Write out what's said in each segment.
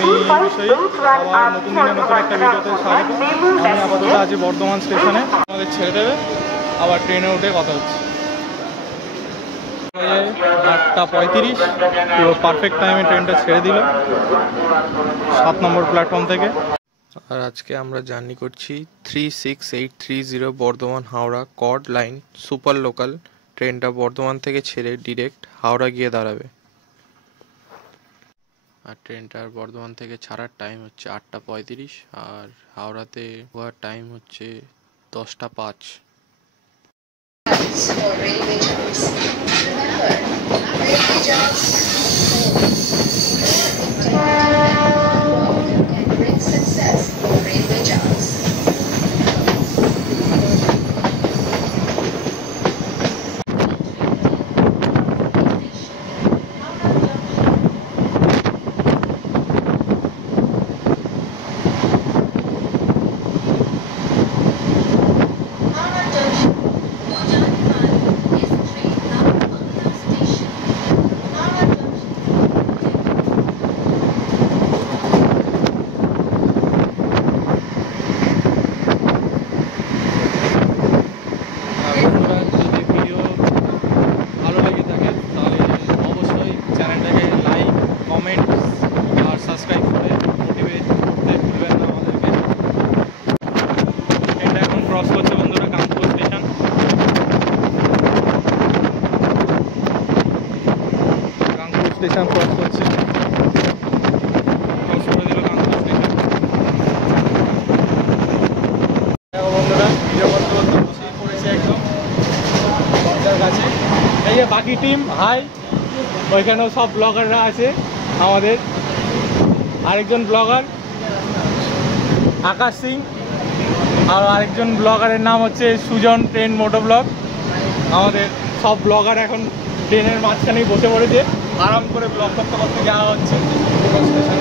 আমি এই বিষয়ে আবার নতুন দিনে নতুন একটা ভিডিওতে স্বাগত। আমি আপাতত আছি বর্ধমান স্টেশনে, আমাদের ছেড়ে দেবে, আবার ট্রেনে উঠে কথা হচ্ছে। 8:35 পুরো পারফেক্ট টাইমে ট্রেনটা ছেড়ে দিল 7 নম্বর প্ল্যাটফর্ম থেকে। আর আজকে আমরা জার্নি করছি 36830 Bardhaman Howrah cord line super local. ট্রেনটা বর্ধমান থেকে ছেড়ে ডিরেক্ট হাওড়া গিয়ে দাঁড়াবে। আর ট্রেনটার বর্ধমান থেকে ছাড়ার টাইম হচ্ছে 8:35 আর হাওড়াতে হওয়ার টাইম হচ্ছে 10:05। স্টেশন ক্রস করছে, ক্রস করে দিল কানপুর স্টেশন। দেখো বন্ধুরা, ভিডিও করতে করতে বসেই পড়েছে একদম দরজার কাছে। এই যে বাকি টিম, হাই, ওইখানেও সব ব্লগাররা আছে। আমাদের আরেকজন ব্লগার আকাশ সিং, আর আরেকজন ব্লগারের নাম হচ্ছে সুজন ট্রেন মোটো ব্লগ। আমাদের সব ব্লগার এখন ট্রেনের মাঝখানেই বসে পড়েছে, আরাম করে ব্লগ করতে করতে যাওয়া হচ্ছে স্টেশন।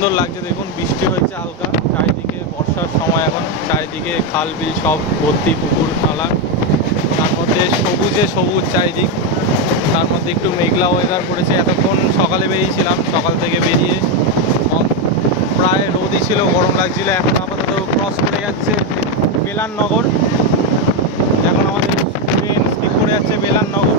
সুন্দর লাগছে দেখুন, বৃষ্টি হয়েছে হালকা, চারিদিকে বর্ষার সময়, এখন চারিদিকে খাল বিল সব ভর্তি, পুকুর নালা, তার মধ্যে সবুজে সবুজ চারিদিক, তার মধ্যে একটু মেঘলা ওয়েদার করেছে। এতক্ষণ সকালে বেরিয়েছিলাম, সকাল থেকে বেরিয়ে প্রায় রোদই ছিল, গরম লাগছিল। এখন আপাতত ক্রস করে যাচ্ছে বেলাননগর, এখন আমাদের ট্রেন স্কিপ করে যাচ্ছে বেলাননগর।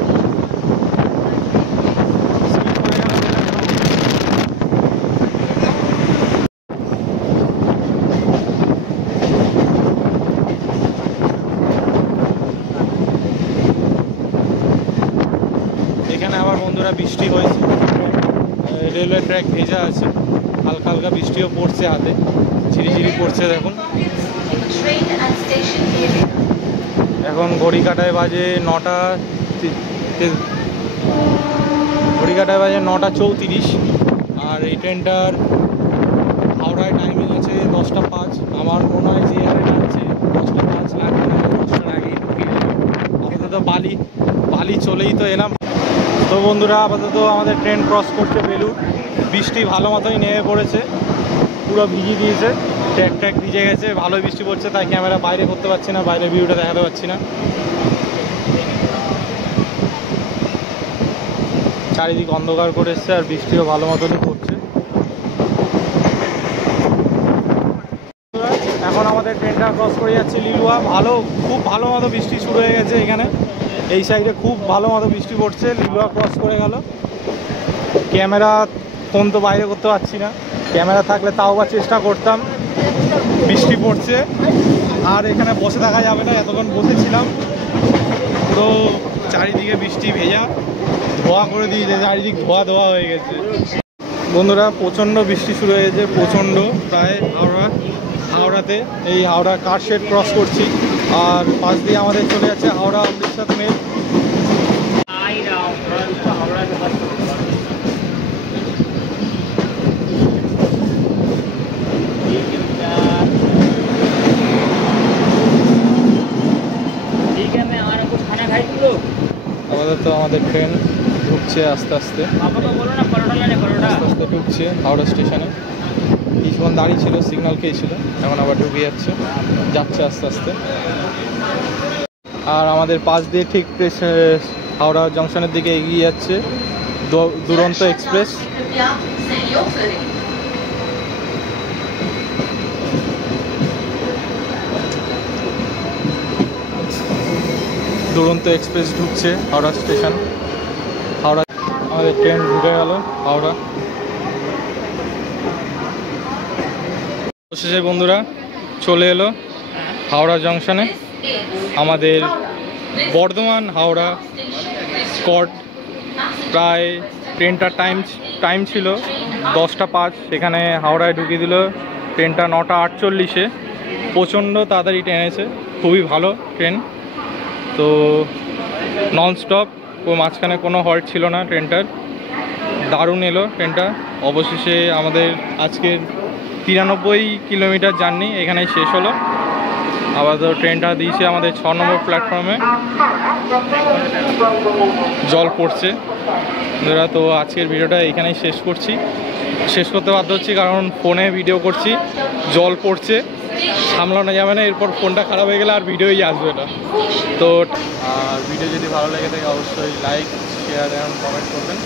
এখানে আবার বন্ধুরা বৃষ্টি হয়েছে, রেলওয়ে ট্র্যাক ভেজা আছে, হালকা হালকা বৃষ্টিও পড়ছে, হাতে ঝিরিঝিরি পড়ছে দেখুন। এখন ঘড়ি কাটায় বাজে 9:34, আর এই ট্রেনটার হাওড়ায় টাইমিং আছে 10:05। আমার মনে হয় যে আছে 10:05 লাগবে না, 10টার আগেই ঢুকে গেল। আপাতত বালি চলেই তো এলাম। তো বন্ধুরা আপাতত আমাদের ট্রেন ক্রস করছে বেলুড়। বৃষ্টি ভালো মতোই নেমে পড়েছে, পুরো ভিজিয়ে দিয়েছে, ট্র্যাক ভিজে গেছে, ভালোই বৃষ্টি পড়ছে, তাই ক্যামেরা বাইরে করতে পারছি না, বাইরের ভিউটা দেখাতে পারছি না। চারিদিক অন্ধকার করে এসছে, আর বৃষ্টিও ভালো মতনই পড়ছে। এখন আমাদের ট্রেনটা ক্রস করে যাচ্ছে লিলুয়া। খুব ভালো মতো বৃষ্টি শুরু হয়ে গেছে এখানে, এই সাইডে খুব ভালো মতো বৃষ্টি পড়ছে। লিলুয়া ক্রস করে গেল। ক্যামেরা ফোন তো বাইরে করতে পারছি না, ক্যামেরা থাকলে তাও বা চেষ্টা করতাম। বৃষ্টি পড়ছে আর এখানে বসে থাকা যাবে না, এতক্ষণ বসেছিলাম তো চারিদিকে বৃষ্টি ভেজা, ধোয়া করে দিয়েছে, চারিদিক ধোয়া হয়ে গেছে। বন্ধুরা প্রচণ্ড বৃষ্টি শুরু হয়ে গেছে, প্রচণ্ড। প্রায় হাওড়াতে এই হাওড়া কারশেড ক্রস করছি, আর পাশ দিয়ে আমাদের চলে যাচ্ছে হাওড়া অমৃতসর মেল। আপাতত আমাদের ট্রেন ঢুকছে আস্তে আস্তে ঢুকছে হাওড়া স্টেশনে। কিছুক্ষণ দাঁড়িয়ে ছিল, সিগন্যাল খেয়েছিল, এখন আবার ঢুকে যাচ্ছে আস্তে আস্তে। আর আমাদের পাশ দিয়ে ঠিক হাওড়া জংশনের দিকে এগিয়ে যাচ্ছে দুরন্ত এক্সপ্রেস। দুরন্ত এক্সপ্রেস ঢুকছে হাওড়া স্টেশন। হাওড়া আমাদের ট্রেন ঢুকে গেল হাওড়া। অবশেষে বন্ধুরা চলে এলো হাওড়া জংশনে আমাদের বর্ধমান হাওড়া স্কট। প্রায় ট্রেনটার টাইম ছিল 10:05, সেখানে হাওড়ায় ঢুকিয়ে দিল ট্রেনটা 9:48-এ। প্রচণ্ড তাড়াতাড়ি টেনেছে, খুবই ভালো ট্রেন। তো ননস্টপ, মাঝখানে কোনো হল্ট ছিল না ট্রেনটার, দারুণ এলো ট্রেনটা। অবশেষে আমাদের আজকের 93 কিলোমিটার জার্নি এখানেই শেষ হলো। আপাতত ট্রেনটা দিয়েছে আমাদের 6 নম্বর প্ল্যাটফর্মে, জল পড়ছে। তো আজকের ভিডিওটা এখানেই শেষ করতে বাধ্য হচ্ছি, কারণ ফোনে ভিডিও করছি, জল পড়ছে, সামলানো যাবে না, এরপর ফোনটা খারাপ হয়ে গেলে আর ভিডিওই আসবে না। তো আর ভিডিও যদি ভালো লেগে থাকে অবশ্যই লাইক, শেয়ার এবং কমেন্ট করবেন।